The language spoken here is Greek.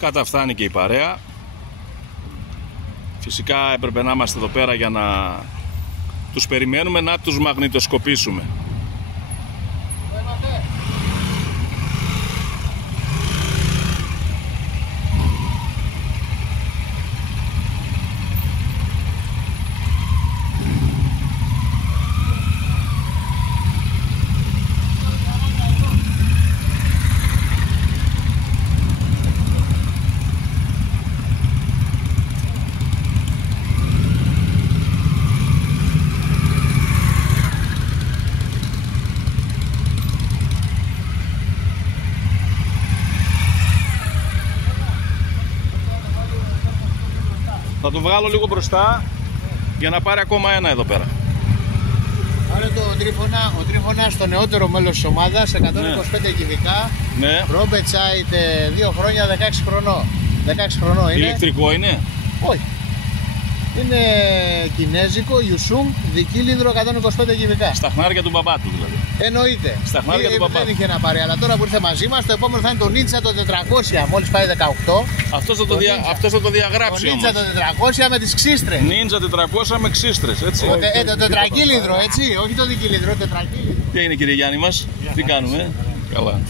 Καταφθάνει και η παρέα. Φυσικά έπρεπε να είμαστε εδώ πέρα για να τους περιμένουμε, να τους μαγνητοσκοπήσουμε. Θα το βγάλω λίγο μπροστά για να πάρει ακόμα ένα εδώ πέρα. Άρα ο Τρίφωνας στο νεότερο μέλος της ομάδας, 125 κυβικά. Ναι. Robedside 2 χρόνια, 16 χρονών. 16 χρονών είναι. Ηλεκτρικό είναι? Όχι. Είναι κινέζικο, Yusung, δικύλινδρο 125 κυβικά. Στα χνάρια του μπαμπά του δηλαδή. Εννοείται. Στα χνάρια του μπαμπά. Δεν είχε να πάρει, αλλά τώρα που ήρθε μαζί μας, το επόμενο θα είναι το Ninja το 400, μόλις πάει 18. Αυτός θα το διαγράψει Το όμως. Ninja το 400 με τις ξύστρες. Ninja 400 με ξύστρες, έτσι. Το τετρακύλινδρο, έτσι, όχι το δικύλινδρο, το τετρακύλινδρο. Τι είναι κύριε Γιάννη μας, τι κάνουμε? Καλά.